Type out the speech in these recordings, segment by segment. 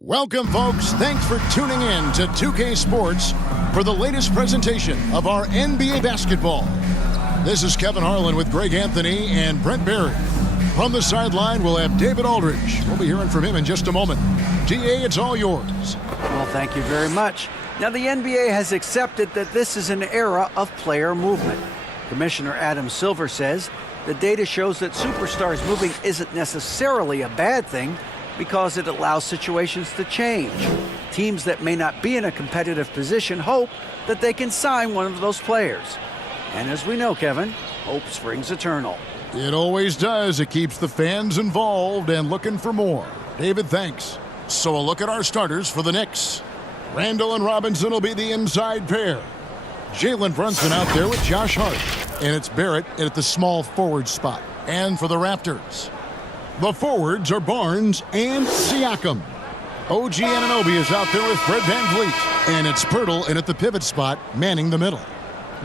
Welcome, folks. Thanks for tuning in to 2K Sports for the latest presentation of our NBA basketball. This is Kevin Harlan with Greg Anthony and Brent Barry. From the sideline, we'll have David Aldridge. We'll be hearing from him in just a moment. DA, it's all yours. Well, thank you very much. Now, the NBA has accepted that this is an era of player movement. Commissioner Adam Silver says the data shows that superstars moving isn't necessarily a bad thing, because it allows situations to change. Teams that may not be in a competitive position hope that they can sign one of those players. And as we know, Kevin, hope springs eternal. It always does. It keeps the fans involved and looking for more. David, thanks. So a look at our starters for the Knicks. Randall and Robinson will be the inside pair. Jalen Brunson out there with Josh Hart. And it's Barrett at the small forward spot. And for the Raptors, the forwards are Barnes and Siakam. OG Anunoby is out there with Fred VanVleet. And it's Pirtle in at the pivot spot, manning the middle.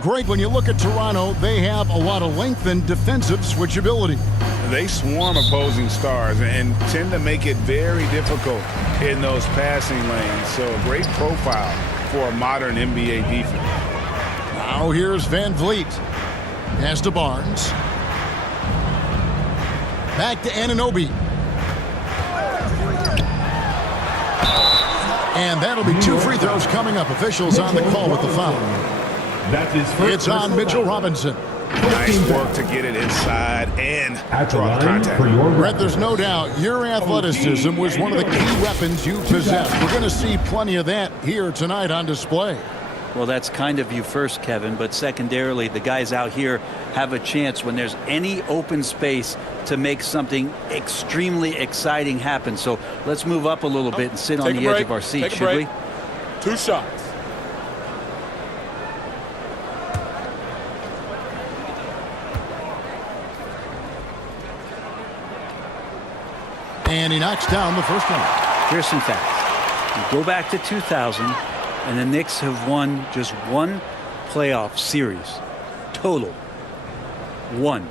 Greg, when you look at Toronto, they have a lot of length and defensive switchability. They swarm opposing stars and tend to make it very difficult in those passing lanes. So a great profile for a modern NBA defense. Now here's VanVleet. Pass to Barnes. Back to Anunoby. And that'll be 2 free throws coming up. Officials on the call with the foul. It's on Mitchell Robinson. Nice work to get it inside and draw the contact. Brett, there's no doubt your athleticism was one of the key weapons you possessed. We're going to see plenty of that here tonight on display. Well, that's kind of you first, Kevin, but secondarily, the guys out here have a chance when there's any open space to make something extremely exciting happen. So let's move up a little bit and sit on the edge of our seat, should we? 2 shots. And he knocks down the first one. Here's some facts. You go back to 2000, and the Knicks have won just 1 playoff series. Total. 1.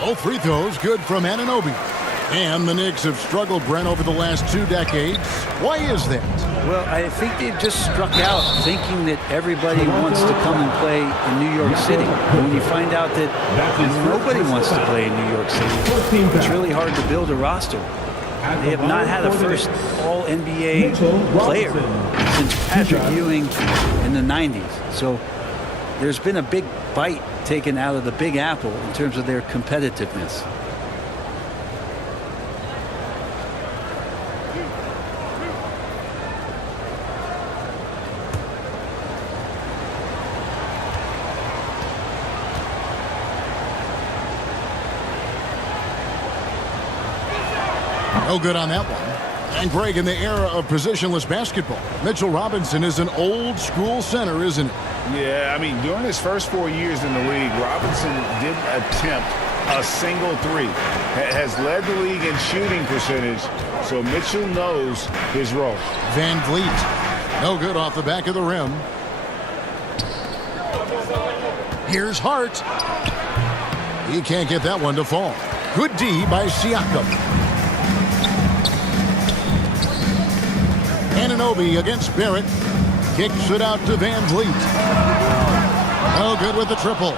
Both free throws good from Anunoby. And the Knicks have struggled, Brent, over the last 2 decades. Why is that? Well, I think they've just struck out thinking that everybody wants to come and play in New York City. And when you find out that nobody wants to play in New York City, it's really hard to build a roster. They have not had a first All-NBA player since Patrick Ewing in the 90s. So there's been a big bite taken out of the Big Apple in terms of their competitiveness. No good on that one. And Greg, in the era of positionless basketball, Mitchell Robinson is an old school center, isn't it? Yeah, I mean, during his first 4 years in the league, Robinson didn't attempt a single three. Has led the league in shooting percentage, so Mitchell knows his role. VanVleet, no good off the back of the rim. Here's Hart. He can't get that one to fall. Good D by Siakam. Anunoby against Barrett. Kicks it out to VanVleet. No good with the triple.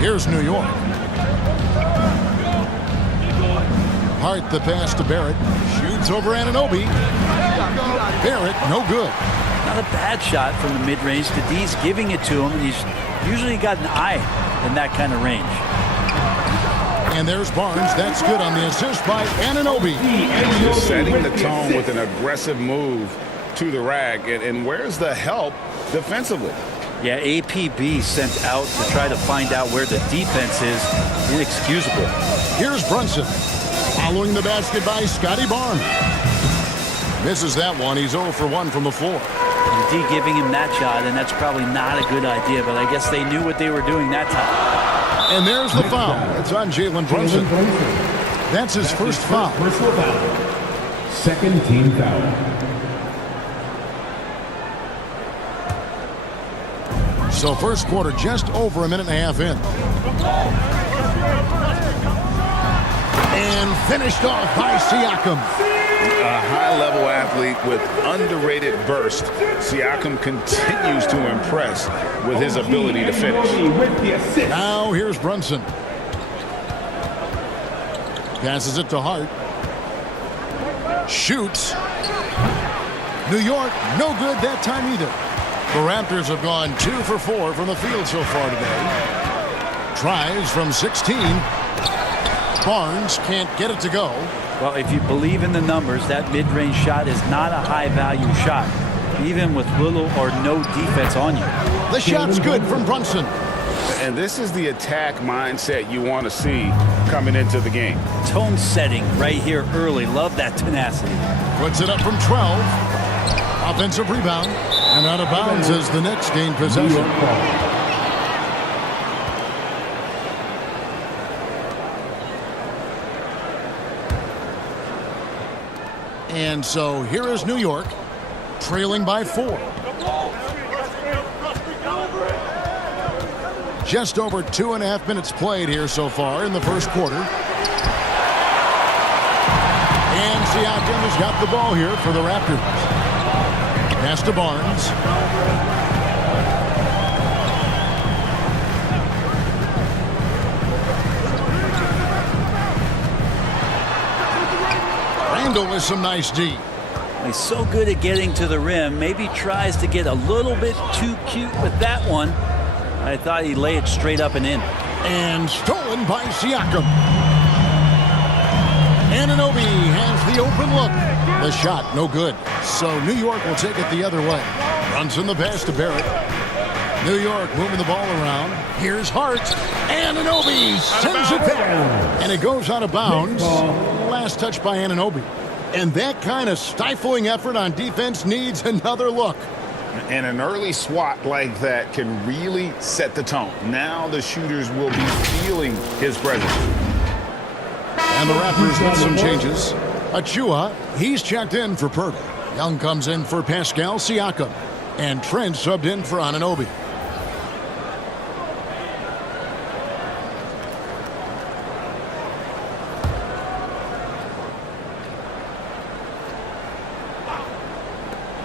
Here's New York. Hart the pass to Barrett. Shoots over Anunoby. Barrett, no good. Not a bad shot from the mid-range. The D's giving it to him, and he's usually got an eye in that kind of range. And there's Barnes. That's good on the assist by Anunoby. Just setting the tone with an aggressive move to the rack. And where's the help defensively? Yeah, APB sent out to try to find out where the defense is. Inexcusable. Here's Brunson. Following the basket by Scotty Barnes. Misses that one. He's 0 for 1 from the floor. The D giving him that shot, and that's probably not a good idea, but I guess they knew what they were doing that time. And there's the foul. It's on Jalen Brunson. That's his first foul. Second team foul. So first quarter just over a minute and a half in. And finished off by Siakam. A high-level athlete with underrated burst. Siakam continues to impress with his ability to finish. Now here's Brunson. Passes it to Hart. Shoots. New York, no good that time either. The Raptors have gone 2 for 4 from the field so far today. Tries from 16. Barnes can't get it to go. Well, if you believe in the numbers, that mid-range shot is not a high-value shot, even with little or no defense on you. The shot's good from Brunson. And this is the attack mindset you want to see coming into the game. Tone setting right here early. Love that tenacity. Puts it up from 12. Offensive rebound. And out of bounds as the Knicks gain possession. And so here is New York, trailing by 4. Just over 2.5 minutes played here so far in the first quarter. And Siakam has got the ball here for the Raptors. Pass to Barnes. Randall with some nice D. He's so good at getting to the rim. Maybe tries to get a little bit too cute with that one. I thought he'd lay it straight up and in. And stolen by Siakam. Anunoby has the open look. The shot, no good. So New York will take it the other way. Brunson the pass to Barrett. New York moving the ball around. Here's Hart. Anunoby sends it back. And it goes out of bounds. Last touch by Anunoby. And that kind of stifling effort on defense needs another look. And an early swat like that can really set the tone. Now the shooters will be feeling his presence. And the Raptors with some changes. Achua, he's checked in for Purtle. Young comes in for Pascal Siakam. And Trent subbed in for Anunoby.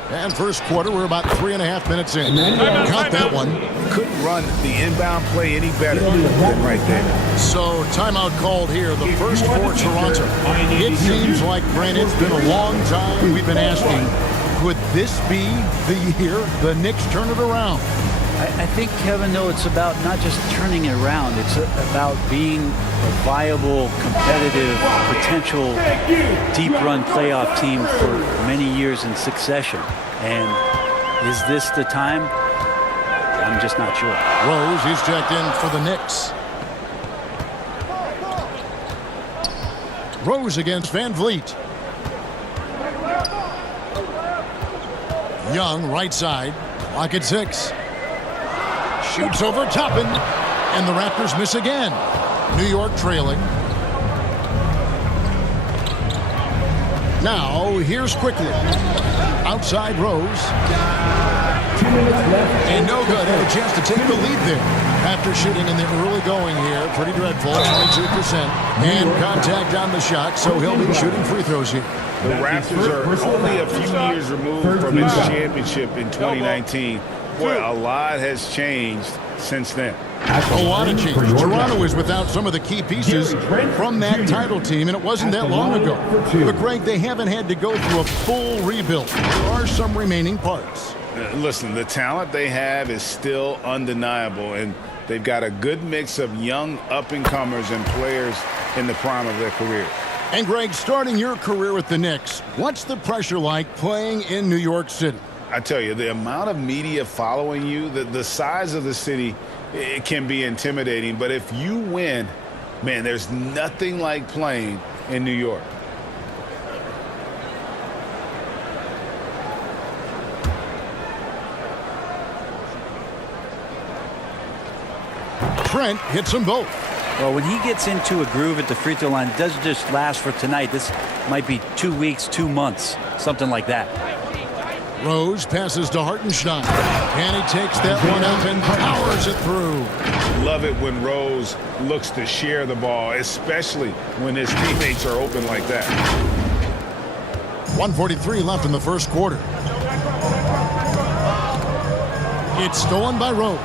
And first quarter, we're about 3.5 minutes in. Count that one. Couldn't run the inbound play any better than right there. So timeout called here, the first for Toronto. It seems like, Grant, it's been a long time we've been asking, could this be the year the Knicks turn it around? I think, Kevin, though, it's about not just turning it around. It's about being a viable, competitive, potential deep-run playoff team for many years in succession. And is this the time? I'm just not sure. Rose, he's checked in for the Knicks. Rose against Van Vliet. Young, right side. Clock at 6. Shoots over Toppin. And the Raptors miss again. New York trailing. Now, here's Quickly. Outside Rose. 2 minutes left. And no good. Had a chance to take the lead there. After shooting in the early going here. Pretty dreadful. 22%. And contact on the shot, so he'll be shooting free throws here. The Raptors are only a few years removed from its championship in 2019. Boy, a lot has changed since then. A lot of change. Toronto is without some of the key pieces from that title team, and it wasn't that long ago. But, Greg, they haven't had to go through a full rebuild. There are some remaining parts. Listen, the talent they have is still undeniable, and they've got a good mix of young up-and-comers and players in the prime of their careers. And, Greg, starting your career with the Knicks, what's the pressure like playing in New York City? I tell you, the amount of media following you, the size of the city, it can be intimidating. But if you win, man, there's nothing like playing in New York. Trent hits them both. Well, when he gets into a groove at the free throw line, it doesn't just last for tonight. This might be 2 weeks, 2 months, something like that. Rose passes to Hartenstein. And he takes that one up and powers it through. Love it when Rose looks to share the ball, especially when his teammates are open like that. 1:43 left in the first quarter. It's stolen by Rose.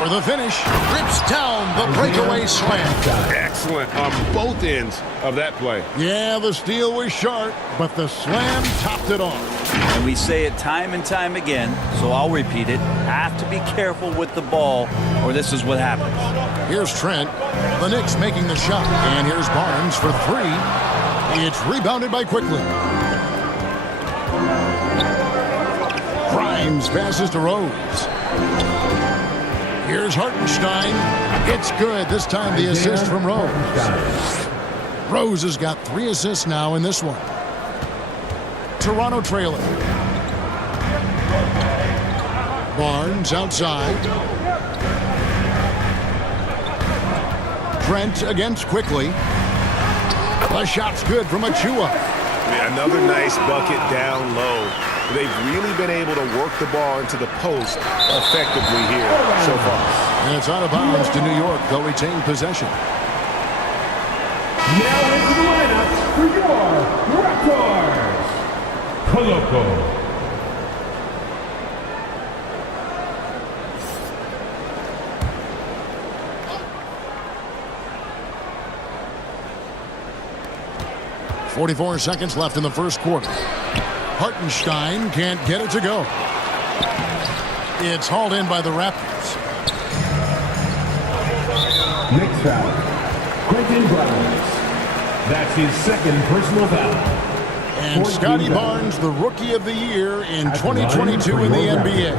For the finish, rips down the breakaway slam. Excellent on both ends of that play. Yeah, the steal was sharp, but the slam topped it off. And we say it time and time again, so I'll repeat it. Have to be careful with the ball, or this is what happens. Here's Trent. The Knicks making the shot. And here's Barnes for three. It's rebounded by Quickly. Grimes passes to Rose. Here's Hartenstein. It's good. This time the assist from Rose. Rose has got 3 assists now in this one. Toronto trailing. Barnes outside. Trent against Quickly. The shot's good from Achua. Another nice bucket down low. They've really been able to work the ball into the post effectively here so far. And it's out of bounds to New York. They'll retain possession. Now into the lineup for your Raptors. Koloko. .44 seconds left in the first quarter. Hartenstein can't get it to go. It's hauled in by the Raptors. Knicks foul. Quentin Grimes. That's his second personal foul. And Scotty Barnes, the Rookie of the Year in 2022 in the NBA.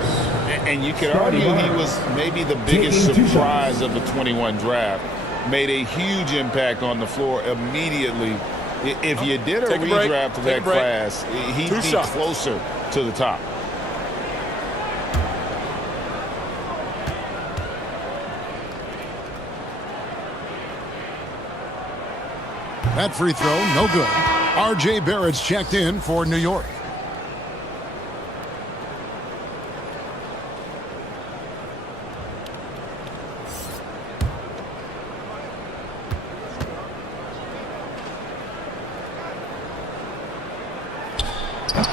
And you could argue he was maybe the biggest surprise of the 21 draft. Made a huge impact on the floor immediately. If you did a redraft of that class, he'd be closer to the top. That free throw, no good. R.J. Barrett's checked in for New York.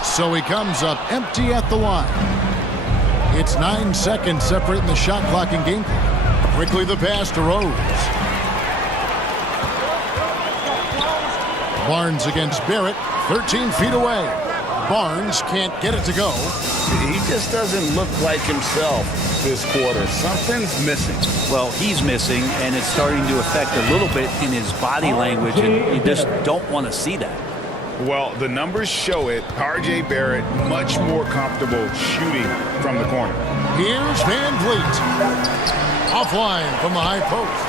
So he comes up empty at the line. It's 9 seconds separating the shot clock and game clock. Quickly the pass to Rose. Barnes against Barrett, 13 feet away. Barnes can't get it to go. He just doesn't look like himself this quarter. Something's missing. Well, he's missing, and it's starting to affect a little bit in his body language, and you just don't want to see that. Well, the numbers show it. R.J. Barrett much more comfortable shooting from the corner. Here's Van Vliet. Offline from the high post.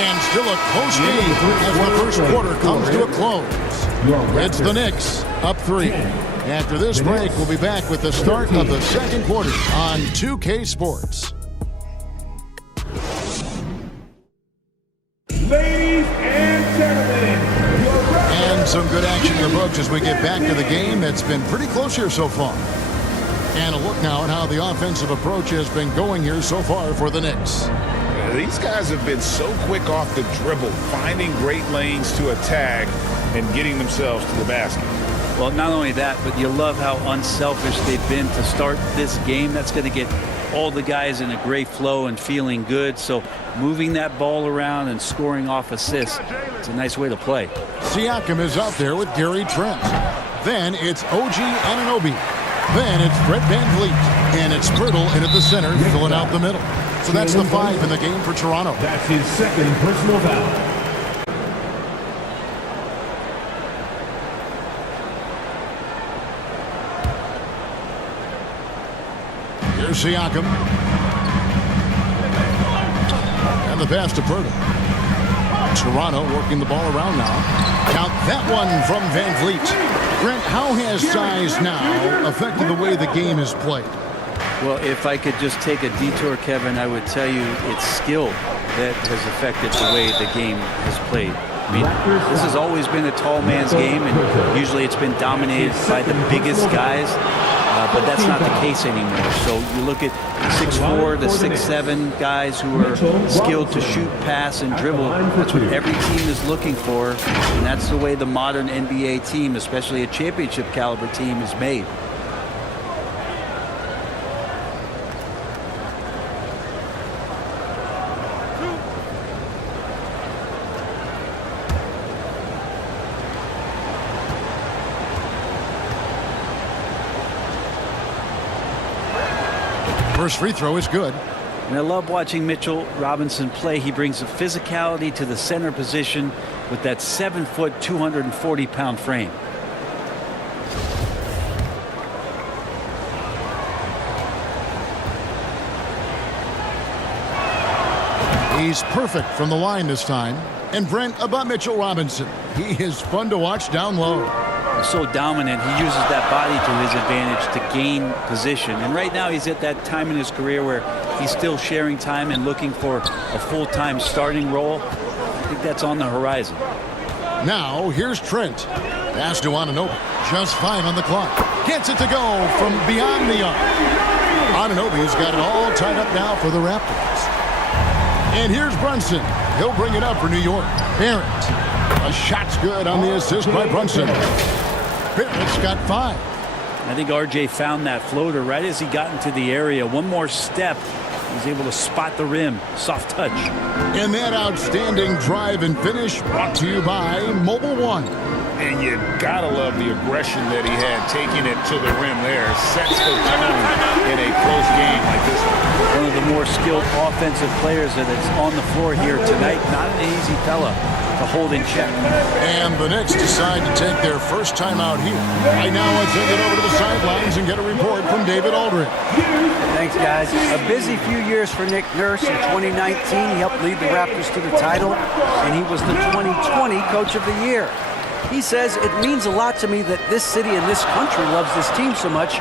And still a close game as the first quarter comes to a close. It's the Knicks up 3. After this break, we'll be back with the start of the second quarter on 2K Sports. Ladies and gentlemen, and some good action in the books as we get back to the game that's been pretty close here so far. And a look now at how the offensive approach has been going here so far for the Knicks. These guys have been so quick off the dribble, finding great lanes to attack and getting themselves to the basket. Well, not only that, but you love how unselfish they've been to start this game. That's going to get all the guys in a great flow and feeling good. So moving that ball around and scoring off assists, it's a nice way to play. Siakam is out there with Gary Trent. Then it's OG Anunoby. Then it's Fred Van Vliet. And it's Pirtle in at the center, filling out the middle. So that's the 5 in the game for Toronto. that's his second personal foul. Here's Siakam. And the pass to Pirtle. Toronto working the ball around now. Count that one from Van Vliet. Brent, how has size now affected the way the game is played? Well, if I could just take a detour, Kevin, I would tell you it's skill that has affected the way the game has played. I mean, this has always been a tall man's game, and usually it's been dominated by the biggest guys, but that's not the case anymore. So you look at 6'4", the 6'7" guys who are skilled to shoot, pass, and dribble. That's what every team is looking for, and that's the way the modern NBA team, especially a championship caliber team, is made. First free throw is good. And I love watching Mitchell Robinson play. He brings a physicality to the center position with that 7-foot, 240-pound frame. He's perfect from the line this time. And Brent, about Mitchell Robinson, he is fun to watch down low. He's so dominant. He uses that body to his advantage to gain position. And right now he's at that time in his career where he's still sharing time and looking for a full-time starting role. I think that's on the horizon. Now here's Trent. Pass to Anunoby. Just 5 on the clock. Gets it to go from beyond the arc. Anunoby's got it all tied up now for the Raptors. And here's Brunson. He'll bring it up for New York. Barrett. A shot's good on the assist by Brunson. Barrett's got 5. I think RJ found that floater right as he got into the area. One more step. He's able to spot the rim. Soft touch. And that outstanding drive and finish brought to you by Mobile One. And you gotta love the aggression that he had taking it to the rim there. Sets the tone in a close game like this one. One of the more skilled offensive players that is on the floor here tonight. Not an easy fella to hold in check. And the Knicks decide to take their first time out here. Right now, let's send it over to the sidelines and get a report from David Aldridge. Thanks, guys. A busy few years for Nick Nurse. In 2019, he helped lead the Raptors to the title, and he was the 2020 Coach of the Year. He says, it means a lot to me that this city and this country loves this team so much.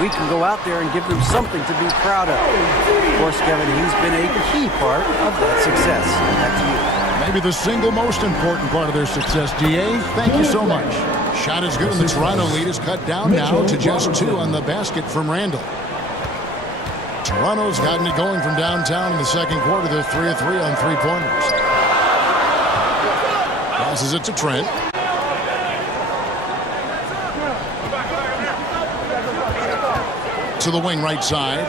We can go out there and give them something to be proud of. Of course, Kevin, he's been a key part of that success. Back to you. Maybe the single most important part of their success, DA. Thank you so much. Shot is good, and the Toronto lead is cut down now to just 2 on the basket from Randall. Toronto's gotten it going from downtown in the second quarter. They're 3 of 3 on three-pointers. Passes it to Trent. To the wing right side.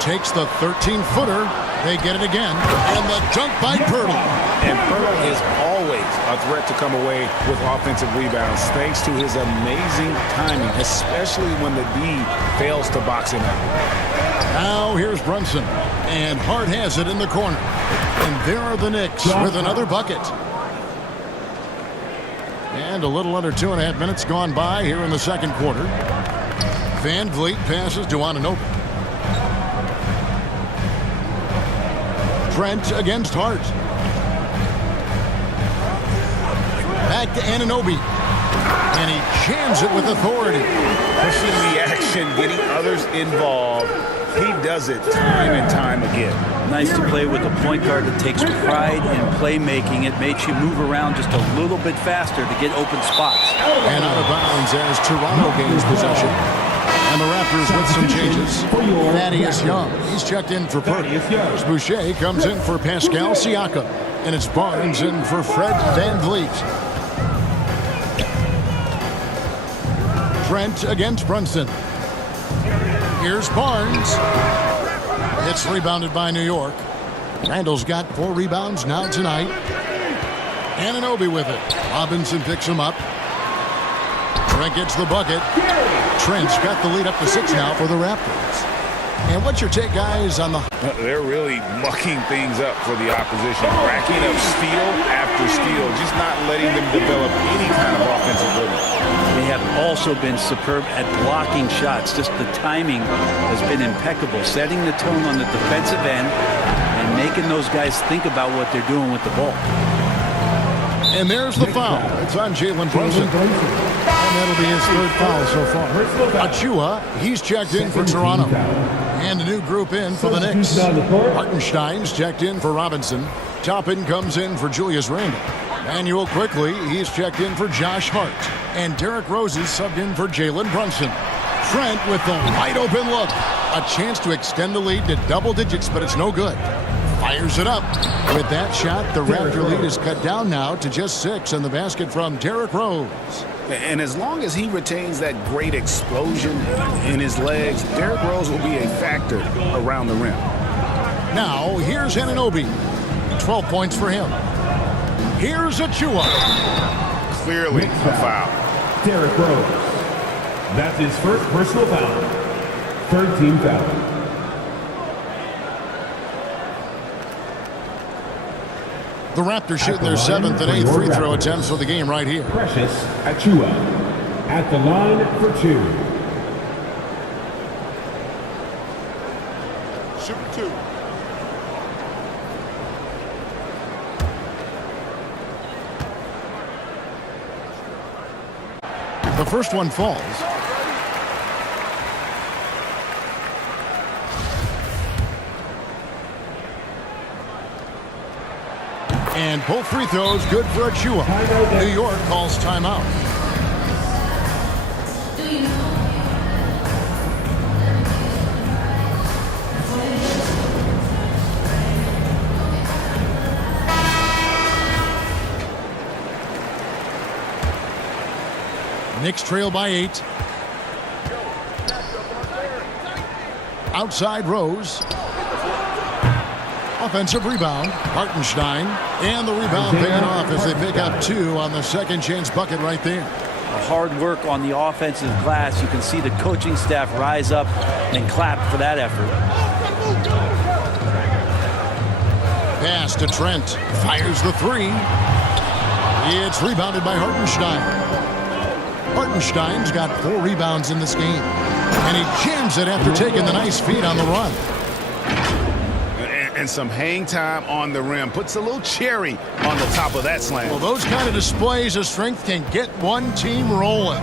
Takes the 13-footer. They get it again. And the dunk by Pirtle. And Pirtle is always a threat to come away with offensive rebounds thanks to his amazing timing, especially when the D fails to box him out. Now here's Brunson. And Hart has it in the corner. And there are the Knicks with another bucket. And a little under 2.5 minutes gone by here in the second quarter. Van Vliet passes to Anunoby. Trent against Hart. Back to Anunoby. And he jams it with authority. Pushing the action, getting others involved. He does it time and time again. Nice to play with a point guard that takes pride in playmaking. It makes you move around just a little bit faster to get open spots. And out of bounds as Toronto gains possession. And the Raptors with some changes. Thaddeus Young, he's checked in for Perk. Boucher comes in for Pascal Siakam. And it's Barnes in for Fred Van Vliet. Trent against Brunson. Here's Barnes. It's rebounded by New York. Randall's got 4 rebounds now tonight. Anunoby with it. Robinson picks him up. Trent gets the bucket. Trent's got the lead up to 6 now for the Raptors. And what's your take, guys, on the... They're really mucking things up for the opposition. Racking up steal after steal. Just not letting them develop any kind of offensive rhythm. They have also been superb at blocking shots. Just the timing has been impeccable. Setting the tone on the defensive end and making those guys think about what they're doing with the ball. And there's the foul. It's on Jalen Brunson. And that'll be his third foul so far. Achua, he's checked in for Toronto. And a new group in for the Knicks. Hartenstein's checked in for Robinson. Toppin comes in for Julius Randle. Manuel quickly, he's checked in for Josh Hart. And Derrick Rose is subbed in for Jalen Brunson. Trent with the wide open look. A chance to extend the lead to double digits, but it's no good. Fires it up. With that shot, the Raptor lead is cut down now to just 6, and the basket from Derrick Rose. And as long as he retains that great explosion in his legs, Derrick Rose will be a factor around the rim. Now, here's Anunoby. 12 points for him. Here's Achua. Clearly a foul. Derrick Rose. That's his first personal foul. Third team foul. The Raptors shoot their 7th and 8th free throw attempts for the game right here. Precious Achua at the line for 2. Shoot 2. The first one falls. And both free throws good for Achua. New York calls timeout. Knicks trail by 8. Outside Rose. Offensive rebound. Hartenstein. And the rebound paying off as they pick up 2 on the second chance bucket right there. Hard work on the offensive glass. You can see the coaching staff rise up and clap for that effort. Pass to Trent. Fires the 3. It's rebounded by Hartenstein. Hartenstein's got 4 rebounds in this game. And he jams it after taking the nice feed on the run. And some hang time on the rim. Puts a little cherry on the top of that slam. Well, those kind of displays of strength can get one team rolling.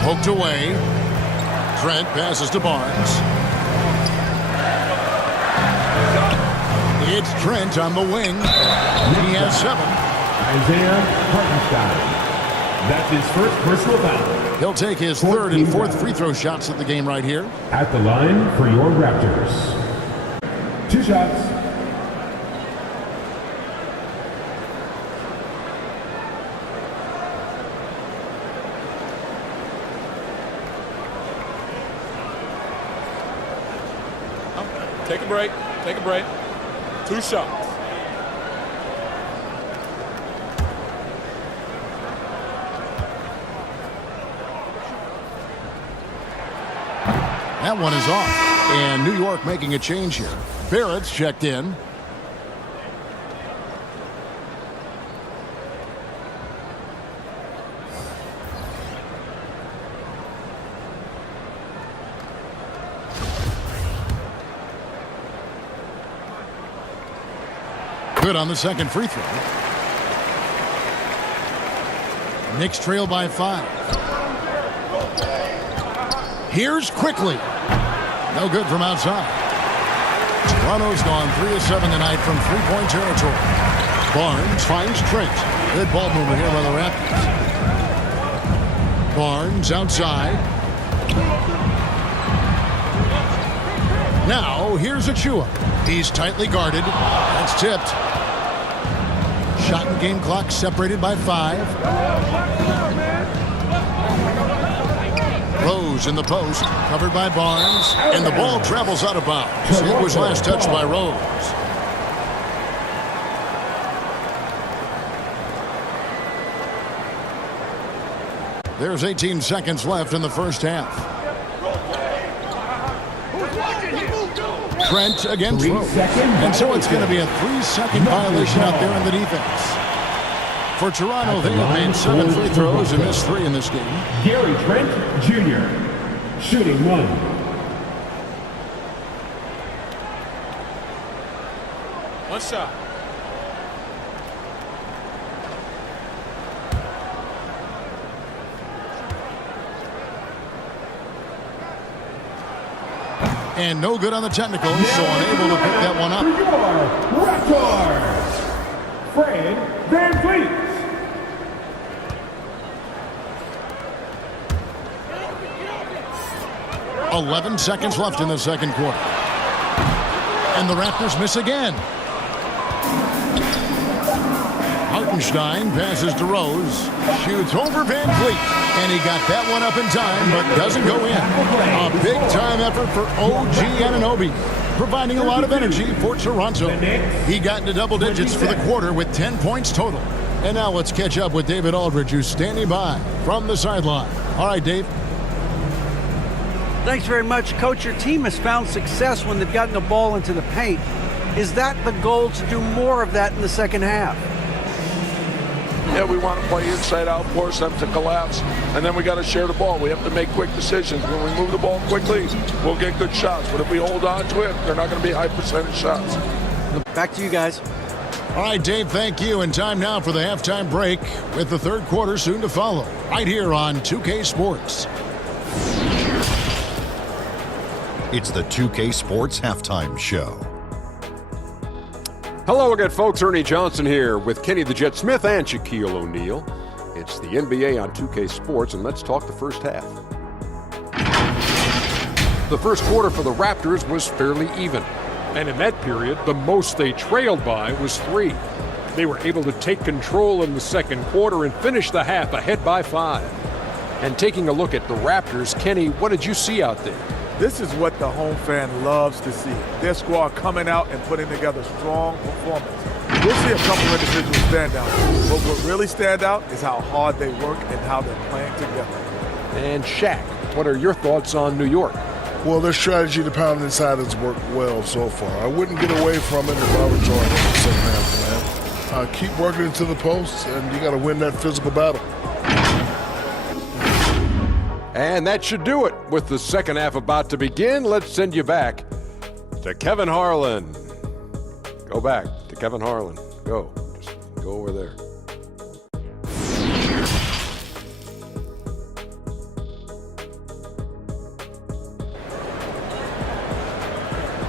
Poked away. Trent passes to Barnes. It's Trent on the wing. He has 7. Isaiah Hartenstein. That's his first personal foul. He'll take his 3rd and 4th free throw shots of the game right here. At the line for your Raptors. 2 shots. Take a break. Take a break. 2 shots. That one is off. And New York making a change here. Barrett's checked in. Good on the second free throw. Knicks trail by 5. Here's quickly. No good from outside. Toronto's gone 3 of 7 tonight from three-point territory. Barnes finds Trent. Good ball movement here by the Raptors. Barnes outside. Now here's Achua. He's tightly guarded. That's tipped. Shot and game clock separated by 5. Rose in the post, covered by Barnes, and the ball travels out of bounds. It was last touched by Rose. There's 18 seconds left in the first half. Trent against Rose. And so it's going to be a 3-second violation out there in the defense. For Toronto, they have made 7 free throws and missed 3 in this game. Gary Trent Jr. shooting 1. One shot. And no good on the technical, so unable to pick that one up. Your Raptors, Fred VanVleet. 11 seconds left in the second quarter. And the Raptors miss again. Hartenstein passes to Rose. Shoots over VanVleet. And he got that one up in time, but doesn't go in. A big-time effort for OG Anunoby, providing a lot of energy for Toronto. He got into double digits for the quarter with 10 points total. And now let's catch up with David Aldridge, who's standing by from the sideline. All right, Dave. Thanks very much, Coach. Your team has found success when they've gotten the ball into the paint. Is that the goal, to do more of that in the second half? Yeah, we want to play inside out, force them to collapse, and then we got to share the ball. We have to make quick decisions. When we move the ball quickly, we'll get good shots. But if we hold on to it, they're not going to be high percentage shots. Back to you guys. All right, Dave, thank you. And time now for the halftime break, with the third quarter soon to follow, right here on 2K Sports. It's the 2K Sports Halftime Show. Hello again, folks. Ernie Johnson here with Kenny the Jet Smith and Shaquille O'Neal. It's the NBA on 2K Sports, and let's talk the first half. The first quarter for the Raptors was fairly even. And in that period, the most they trailed by was 3. They were able to take control in the second quarter and finish the half ahead by 5. And taking a look at the Raptors, Kenny, what did you see out there? This is what the home fan loves to see. Their squad coming out and putting together strong performance. We'll see a couple of individuals stand out, but what really stand out is how hard they work and how they're playing together. And Shaq, what are your thoughts on New York? Well, their strategy to pound inside has worked well so far. I wouldn't get away from it if I were Jordan in the second half, man. Keep working into the posts, and you got to win that physical battle. And that should do it. With the second half about to begin, let's send you back to Kevin Harlan. Go back to Kevin Harlan. Go. Just go over there.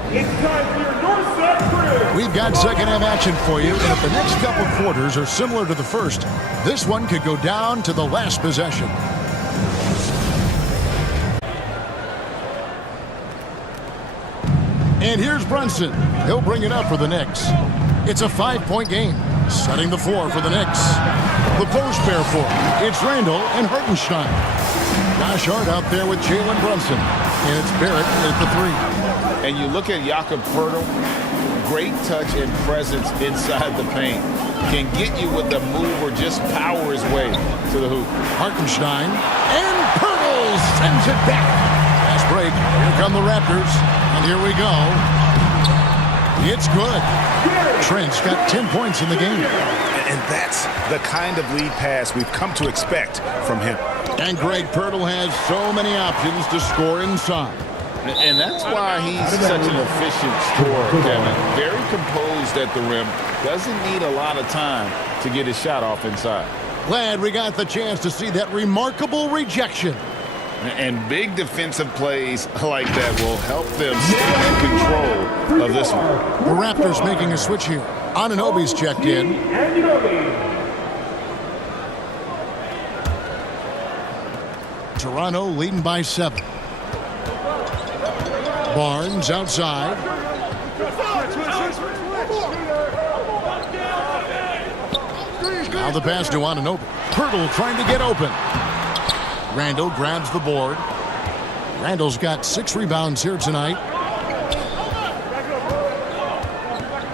It's time for your Northside Crew. We've got second half action for you, and if the next couple quarters are similar to the first, this one could go down to the last possession. And here's Brunson. He'll bring it up for the Knicks. It's a 5-point game, setting the floor for the Knicks. The post pair for it. It's Randall and Hartenstein. Josh Hart out there with Jalen Brunson. And it's Barrett at the 3. And you look at Jakob Poeltl, great touch and presence inside the paint. Can get you with the move or just power his way to the hoop. Hartenstein and Poeltl sends it back. Fast break. Here come the Raptors. And here we go. It's good. Trent's got 10 points in the game. And that's the kind of lead pass we've come to expect from him. And Greg Poeltl has so many options to score inside. And that's why he's such an efficient scorer, Kevin. Very composed at the rim. Doesn't need a lot of time to get his shot off inside. Glad we got the chance to see that remarkable rejection. And big defensive plays like that will help them stay in control of this one. The Raptors making a switch here. Anunoby's checked in. Toronto leading by 7. Barnes outside. Now the pass to Anunoby. Poeltl trying to get open. Randall grabs the board. Randall's got 6 rebounds here tonight.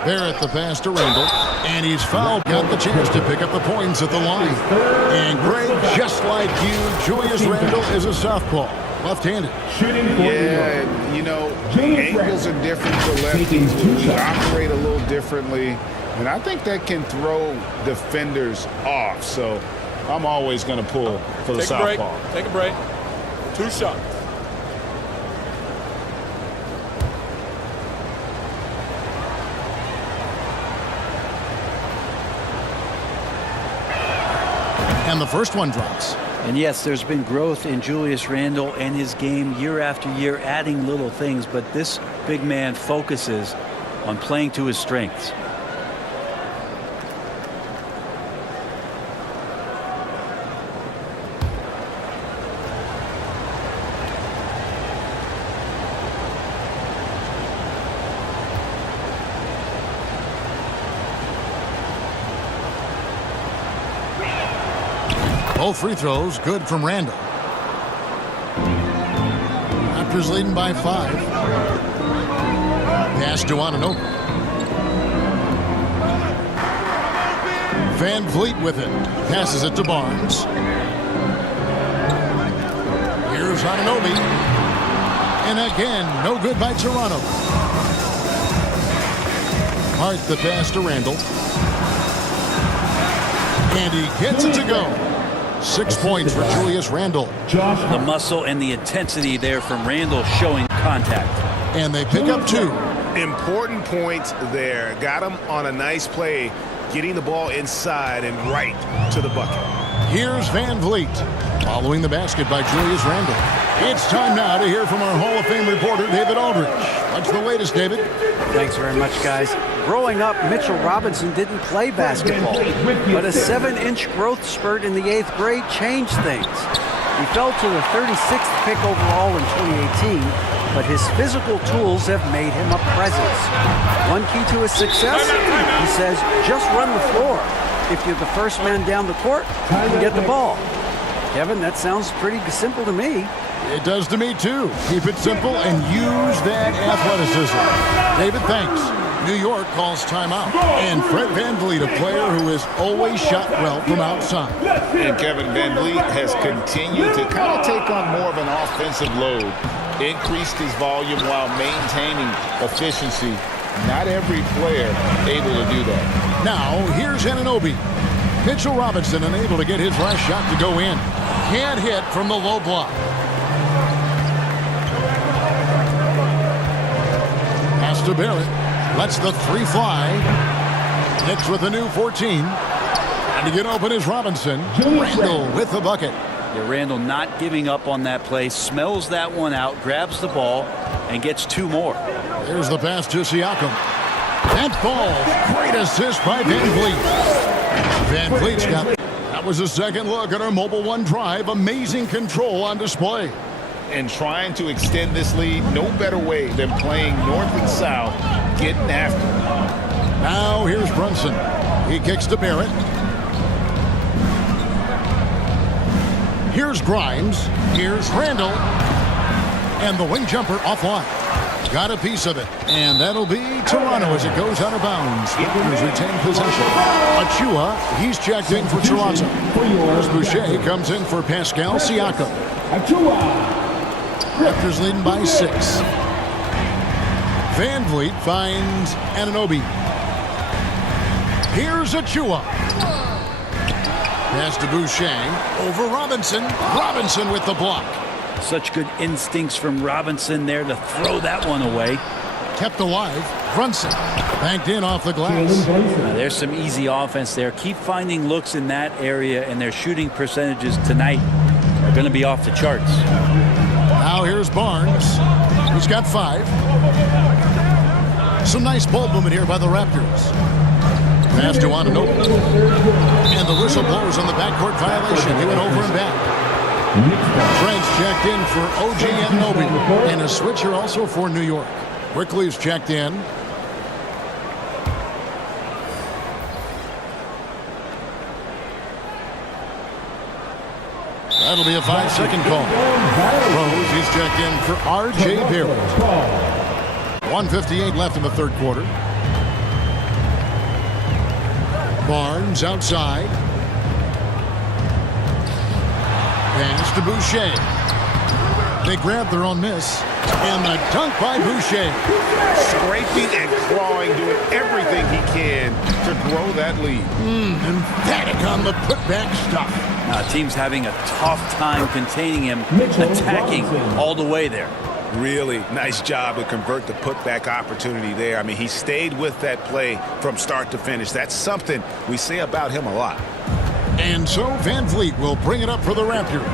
Barrett the pass to Randall. And he's fouled. Got the chance to pick up the points at the line. And Greg, just like you, Julius Randall is a southpaw. Left-handed. Yeah, you know, angles are different for lefties. We operate a little differently. And I think that can throw defenders off. So I'm always going to pull for the southpaw. Take a break. 2 shots. And the first one drops. And yes, there's been growth in Julius Randle and his game year after year, adding little things, but this big man focuses on playing to his strengths. Both free throws good from Randle. Raptors leading by 5. Pass to Anunoby. Van Vliet with it. Passes it to Barnes. Here's Anunoby. And again, no good by Toronto. Hart the pass to Randle. And he gets it to go. 6 points for Julius Randle. The muscle and the intensity there from Randle showing contact. And they pick up 2. Important points there. Got him on a nice play, getting the ball inside and right to the bucket. Here's Van Vliet, following the basket by Julius Randle. It's time now to hear from our Hall of Fame reporter, David Aldridge. What's the latest, David? Thanks very much, guys. Growing up, Mitchell Robinson didn't play basketball, but a 7-inch growth spurt in the 8th grade changed things. He fell to the 36th pick overall in 2018, but his physical tools have made him a presence. One key to his success, he says, just run the floor. If you're the first man down the court, you can get the ball. Kevin, that sounds pretty simple to me. It does to me, too. Keep it simple and use that athleticism. David, thanks. New York calls timeout. And Fred Van Vliet, a player who has always shot well from outside. And Kevin Van Vliet has continued to kind of take on more of an offensive load. Increased his volume while maintaining efficiency. Not every player able to do that. Now, here's Anunoby. Mitchell Robinson unable to get his last shot to go in. Can't hit from the low block. Pass to Barrett. Lets the 3 fly. Knicks with a new 14. And to get open is Robinson. Randle with the bucket. Yeah, Randle not giving up on that play. Smells that one out. Grabs the ball and gets 2 more. Here's the pass to Siakam. That falls. Great assist by Van Vliet. Van Vliet's got... That was a second look at our Mobile One drive. Amazing control on display. And trying to extend this lead, no better way than playing north and south, getting after it. Now here's Brunson. He kicks to Barrett. Here's Grimes. Here's Randle. And the wing jumper offline. Got a piece of it. And that'll be Toronto as it goes out of bounds. Raptors retain possession. Achua, he's checked in for Toronto. As Boucher comes in for Pascal Siakam. Raptors leading by 6. Van Vliet finds Anunoby. Here's Achua. Pass to Boucher. Over Robinson. Robinson with the block. Such good instincts from Robinson there to throw that one away. Kept alive. Brunson banked in off the glass. There's some easy offense there. Keep finding looks in that area, and their shooting percentages tonight are going to be off the charts. Now here's Barnes. He's got 5. Some nice ball movement here by the Raptors. Pass to Anunoby. And the whistle blows on the backcourt violation. He went over and back. Frank's checked in for OG Anunoby. And a switcher also for New York. Quickly's checked in. That'll be a 5-second call. Rose, he's checked in for R.J. Barrett. 1:58 left in the third quarter. Barnes outside. Pass to Boucher. They grab their own miss. And the dunk by Boucher. Scraping and clawing, doing everything he can to grow that lead. Emphatic on the putback stuff. Team's having a tough time containing him, attacking all the way there. Really nice job to convert the putback opportunity there. I mean, he stayed with that play from start to finish. That's something we say about him a lot. And so Van Vliet will bring it up for the Raptors.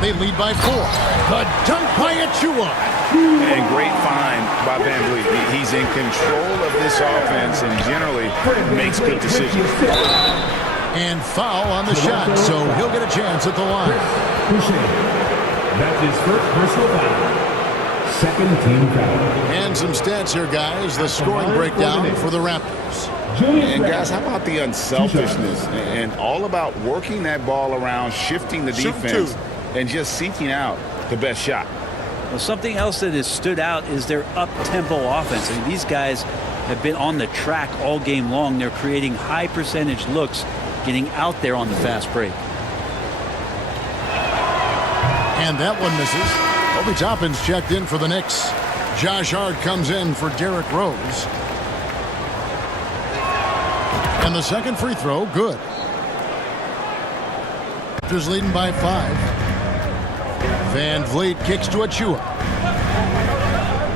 They lead by 4. The dunk by Achua. And great find by Van Vliet. He's in control of this offense and generally makes good decisions. And foul on the shot, so he'll get a chance at the line. That's his first personal foul. Second team foul. And some stats here, guys. The scoring breakdown for the Raptors. And guys, how about the unselfishness and all about working that ball around, shifting the defense, and just seeking out the best shot. Well, something else that has stood out is their up-tempo offense. I mean, these guys have been on the track all game long. They're creating high percentage looks, getting out there on the fast break. And that one misses. Obi Toppin's checked in for the Knicks. Josh Hart comes in for Derrick Rose. And the second free throw, good. Raptors leading by 5. Van Vliet kicks to Achua.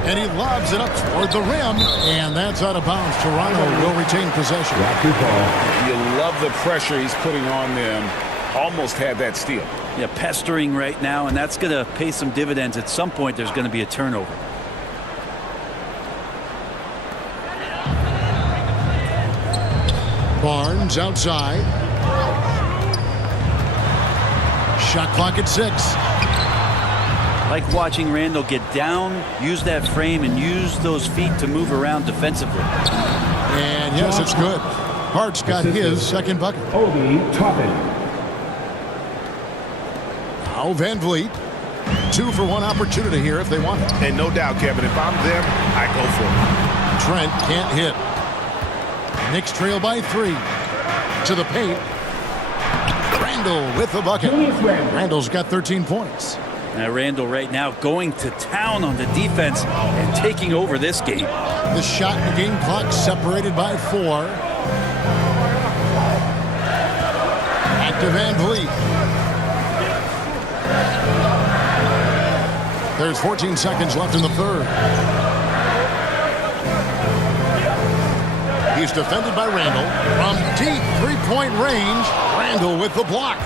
And he lobs it up toward the rim. And that's out of bounds. Toronto will retain possession. You love the pressure he's putting on them. Almost had that steal. Yeah, pestering right now, and that's going to pay some dividends. At some point, there's going to be a turnover. Barnes outside. Shot clock at 6. Like watching Randall get down, use that frame, and use those feet to move around defensively. And yes, it's good. Hart's got his second bucket. Obi Toppin. Now Van Vliet. 2 for 1 opportunity here if they want it. And no doubt, Kevin, if I'm them, I go for it. Trent can't hit. Knicks trail by 3. To the paint. Randall with the bucket. Randall's got 13 points. Now Randall right now going to town on the defense and taking over this game. The shot and game clock separated by 4. Back to Van Vliet. There's 14 seconds left in the third. He's defended by Randall. From deep three-point range, Randall with the block.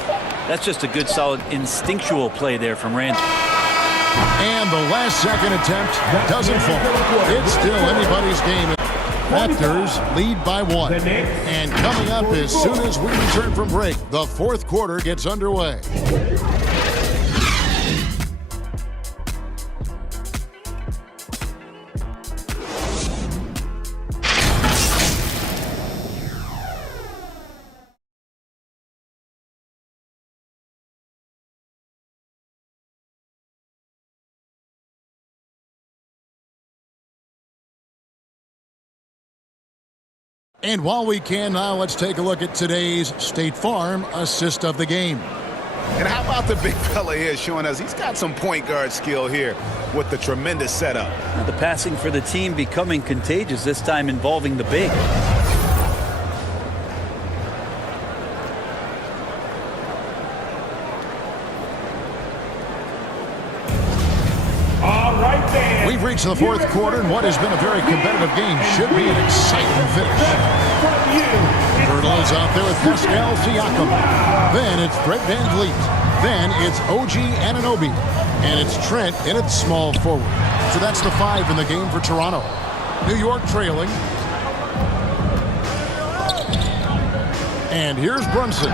That's just a good, solid, instinctual play there from Randall. And the last second attempt doesn't fall. It's still anybody's game. Raptors lead by 1. And coming up as soon as we return from break, the fourth quarter gets underway. And while we can now, let's take a look at today's State Farm assist of the game. And how about the big fella here showing us he's got some point guard skill here with the tremendous setup. Now the passing for the team becoming contagious, this time involving the big. We've reached the fourth quarter, and what has been a very competitive game should be an exciting finish. Turtles out there with Pascal Siakam. Then it's Fred Van Vliet. Then it's OG Anunoby. And it's Trent in its small forward. So that's the 5 in the game for Toronto. New York trailing. And here's Brunson.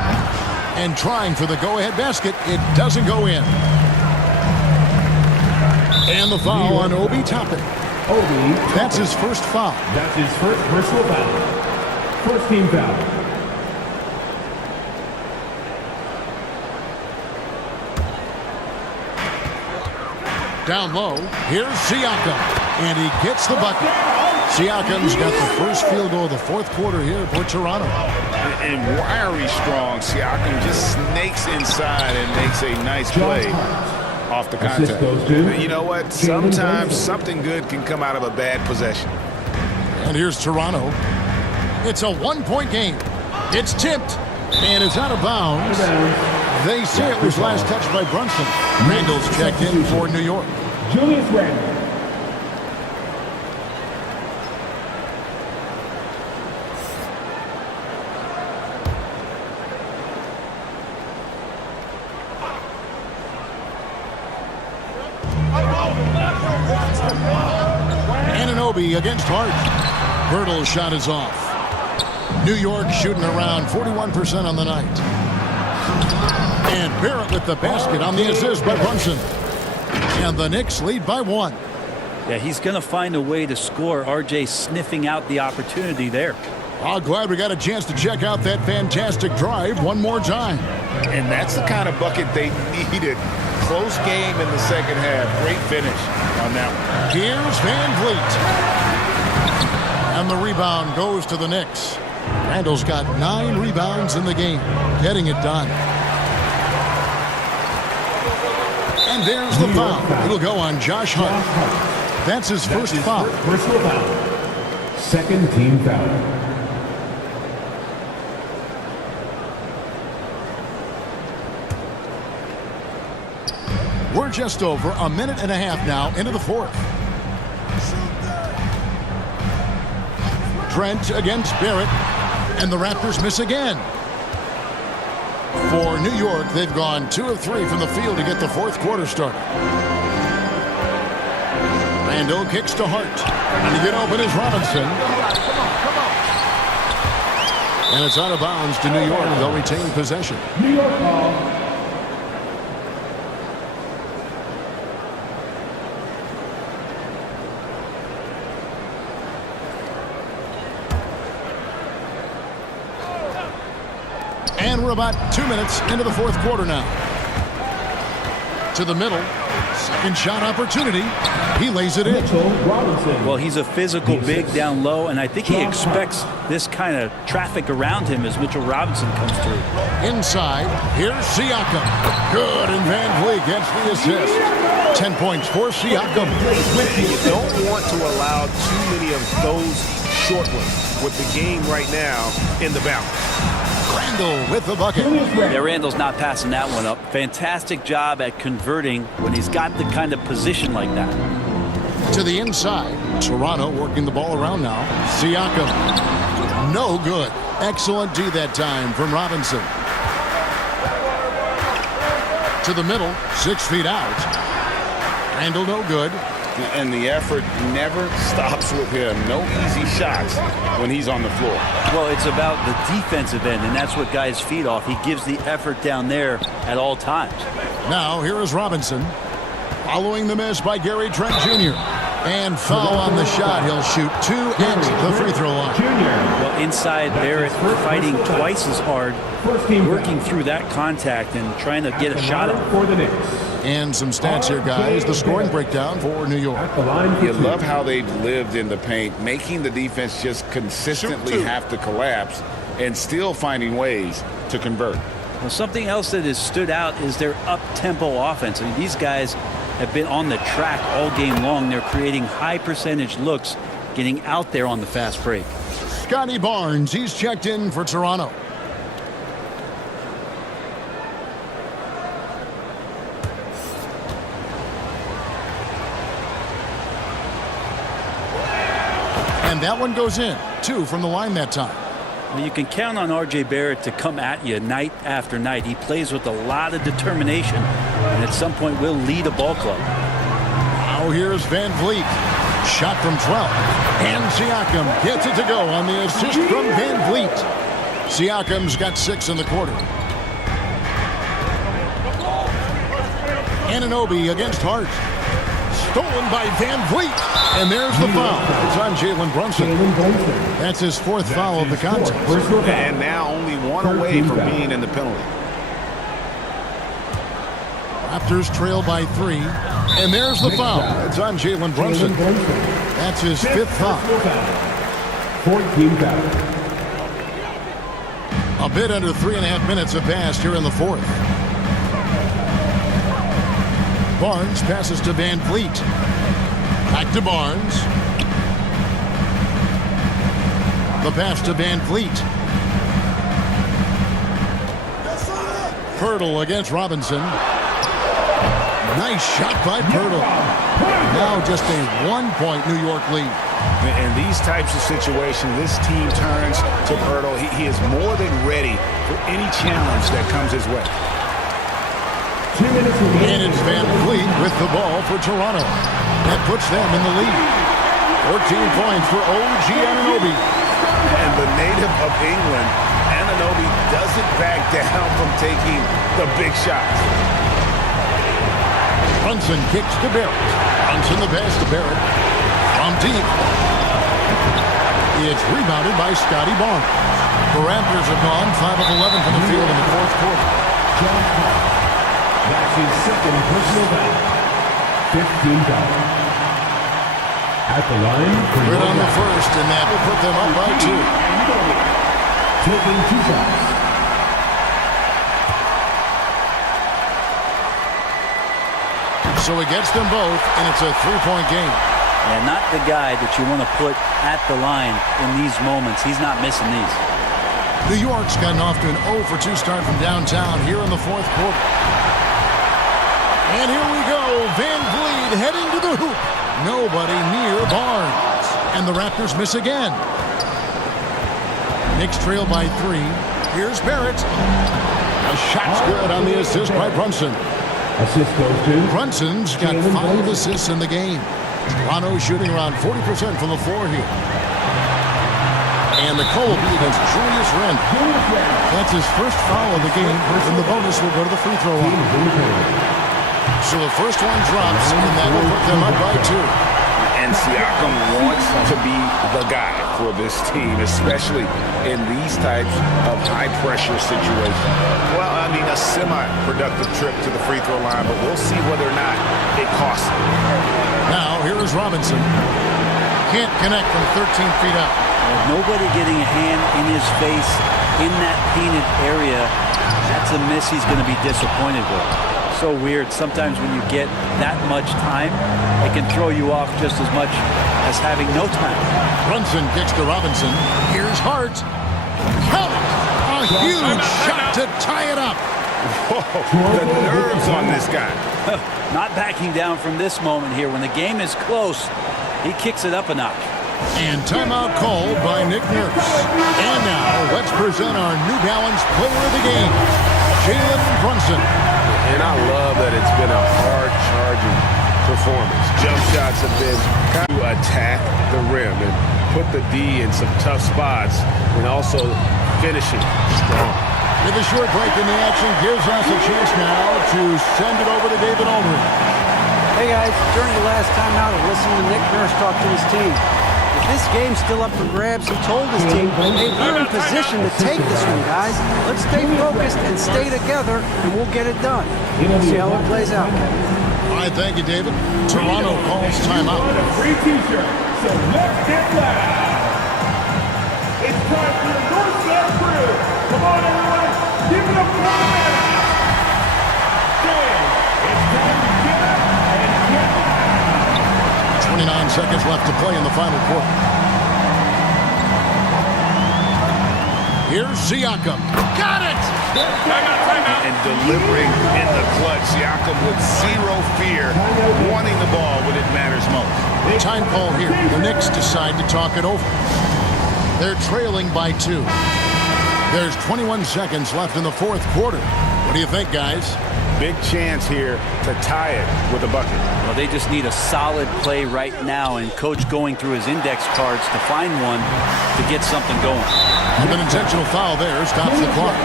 And trying for the go-ahead basket. It doesn't go in. And the foul on Obi Toppin. That's his first foul. That's his first personal foul. First team foul. Down low, here's Siakam. And he gets the bucket. Siakam's got the first field goal of the fourth quarter here for Toronto. And wiry strong, Siakam just snakes inside and makes a nice play off the contact. You know what? Sometimes something good can come out of a bad possession. And here's Toronto. It's a one-point game. It's tipped. And it's out of bounds. They say it was last touched by Brunson. Randall's checked in for New York. Julius Randle. Anunoby against Hart. Birtle's shot is off. New York shooting around 41% on the night. And Barrett with the basket on the assist by Brunson. And the Knicks lead by 1. Yeah, he's going to find a way to score. RJ sniffing out the opportunity there. Oh, glad we got a chance to check out that fantastic drive one more time. And that's the kind of bucket they needed. Close game in the second half. Great finish on that one. Here's Van Vliet. And the rebound goes to the Knicks. Randall's got 9 rebounds in the game, getting it done. And there's the foul. It'll go on Josh Hart. That's his first foul. Personal foul. Second team foul. We're just over a minute and a half now into the fourth. Trent against Barrett, and the Raptors miss again. For New York, they've gone 2 of 3 from the field to get the fourth quarter started. Randall kicks to Hart, and to get open is Robinson. And it's out of bounds to New York. They'll retain possession. New York ball. And we're about 2 minutes into the fourth quarter now. To the middle. Second shot opportunity. He lays it in. Well, he's a physical big down low, and I think he expects this kind of traffic around him as Mitchell Robinson comes through. Inside. Here's Siakam. Good, and Van Vliet gets the assist. 10 points for Siakam. You don't want to allow too many of those short ones with the game right now in the balance. Randall with the bucket. Yeah, Randall's not passing that one up. Fantastic job at converting when he's got the kind of position like that. To the inside. Toronto working the ball around now. Siakam. No good. Excellent D that time from Robinson. To the middle. 6 feet out. Randall no good. And the effort never stops with him. No easy shots when he's on the floor. Well, it's about the defensive end, and that's what guys feed off. He gives the effort down there at all times. Now, here is Robinson. Following the miss by Gary Trent Jr. And foul on the shot. He'll shoot 2 at the free throw line. Well, inside Barrett fighting twice as hard, working through that contact and trying to get a shot up. For the Knicks. And some stats here, guys. The scoring breakdown for New York. You love how they've lived in the paint, making the defense just consistently have to collapse and still finding ways to convert. Well, something else that has stood out is their up-tempo offense. I mean, these guys have been on the track all game long. They're creating high percentage looks, getting out there on the fast break. Scotty Barnes, he's checked in for Toronto. And that one goes in. 2 from the line that time. Well, you can count on R.J. Barrett to come at you night after night. He plays with a lot of determination, and at some point will lead a ball club. Now here's Van Vliet. Shot from 12. And Siakam gets it to go on the assist from Van Vliet. Siakam's got 6 in the quarter. Anunoby against Hart. Stolen by Van Vliet. And there's the foul. It's on Jalen Brunson. That's his 4th foul of the contest. And now only 1 away from being in the penalty. Raptors trail by 3. And there's the foul. It's on Jalen Brunson. That's his 5th foul. 14 foul. A bit under 3.5 minutes have passed here in the fourth. Barnes passes to Van Vliet. Back to Barnes. The pass to Van Vliet. Pirtle against Robinson. Nice shot by Pirtle. Now just a 1-point New York lead. In these types of situations, this team turns to Pirtle. He is more than ready for any challenge that comes his way. 2 minutes And it's Van Vliet with the ball for Toronto. That puts them in the lead. 14 points for OG Anunoby. And the native of England, Anunoby doesn't back down from taking the big shots. Brunson kicks to Barrett. Brunson the pass to Barrett. From deep. It's rebounded by Scotty Barnes. The Raptors have gone 5 of 11 from the field in the fourth quarter. That's his second personal foul. 15 fouls. At the line. Good on the first, and that will put them up by 2. Taking 2 shots. So he gets them both, and it's a 3-point game. Yeah, not the guy that you want to put at the line in these moments. He's not missing these. New York's gotten off to an 0-for-2 start from downtown here in the fourth quarter. And here we go. Van Vliet heading to the hoop. Nobody near Barnes. And the Raptors miss again. Knicks trail by 3. Here's Barrett. A shot's good on the assist by Brunson. Assist goes to Brunson's got 5 assists in the game. Toronto shooting around 40% from the floor here. And the call will be against Julius Randle. That's his first foul of the game, and the bonus will go to the free throw line. So the first one drops, and that will put them up by 2. And Siakam wants to be the guy for this team, especially in these types of high-pressure situations. Well, I mean, a semi-productive trip to the free throw line, but we'll see whether or not it costs him. Now, here is Robinson. Can't connect from 13 feet out. Nobody getting a hand in his face in that painted area. That's a miss he's going to be disappointed with. So weird. Sometimes when you get that much time, it can throw you off just as much as having no time. Brunson kicks to Robinson. Here's Hart. Count it! A huge shot to tie it up. Whoa, the nerves on this guy. Not backing down from this moment here. When the game is close, he kicks it up a notch. And timeout called by Nick Nurse. And now, let's present our New Balance player of the game, Jalen Brunson. And I love that it's been a hard-charging performance. Jump shots have been to attack the rim and put the D in some tough spots and also finishing strong. With a short break in the action gives us a chance now to send it over to David Aldridge. Hey guys, during the last timeout, I listened to Nick Nurse talk to his team. If this game's still up for grabs, he told his team, hey, we're in position to take this one, guys. Let's stay focused and stay together, and we'll get it done. We'll see how it plays out, Kevin. All right, thank you, David. Toronto calls timeout. Free t-shirt, so let's get loud. It's time for your Northside crew. Come on, everyone, give it up for them. It's time to get up and get loud. 29 seconds left to play in the final quarter. Here's Siakam. Got it! And delivering in the clutch, Siakam with zero fear, wanting the ball when it matters most. Time call here. The Knicks decide to talk it over. They're trailing by 2. There's 21 seconds left in the fourth quarter. What do you think, guys? Big chance here to tie it with a bucket. Well, they just need a solid play right now, and Coach going through his index cards to find one to get something going. An intentional foul there stops the clock.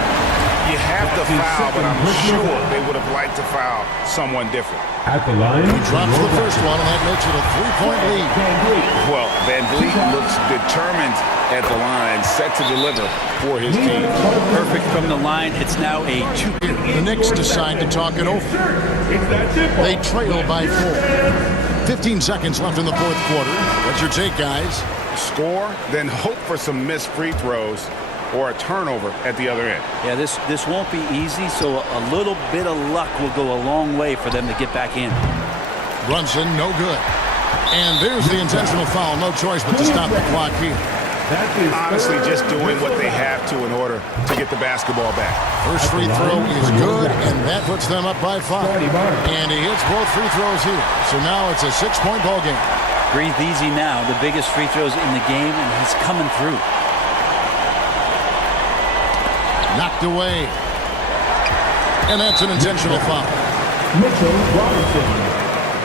You have to foul, but I'm sure they would have liked to foul someone different. At the line, He drops the first one, and that makes it a 3-point lead. Well, Van Vliet looks determined at the line, set to deliver for his team. Perfect from the line. It's now a 2. The Knicks decide to talk it over. They trail by 4. 15 seconds left in the fourth quarter. What's your take, guys? Score, then hope for some missed free throws or a turnover at the other end. Yeah, this won't be easy, so a little bit of luck will go a long way for them to get back in. Brunson, no good. And there's the intentional foul. No choice but to stop the clock here. Honestly, just doing what they have to in order to get the basketball back. First free throw is good, and that puts them up by 5. And he hits both free throws here. So now it's a 6-point ball game. Breathe easy now. The biggest free throws in the game, and he's coming through. Knocked away. And that's an intentional foul. Mitchell Robinson.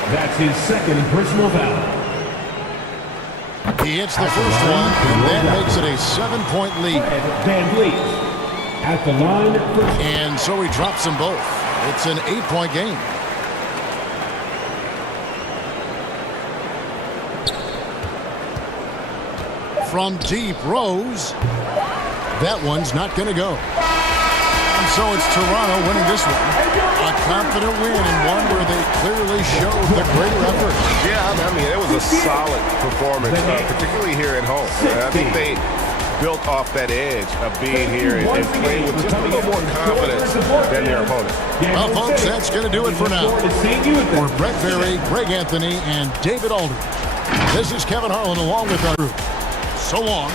That's his second personal foul. He hits the first one, and that makes it a 7-point lead. At the line for... And so he drops them both. It's an 8-point game. From deep, Rose. That one's not going to go. And so it's Toronto winning this one. A confident win and one where they clearly showed the greater effort. Yeah, I mean, it was a solid performance, particularly here at home. I think they built off that edge of being here and playing with just a little more confidence than their opponent. Well, folks, that's going to do it for now. For Brett Berry, Greg Anthony, and David Aldridge, this is Kevin Harlan along with our group. So long.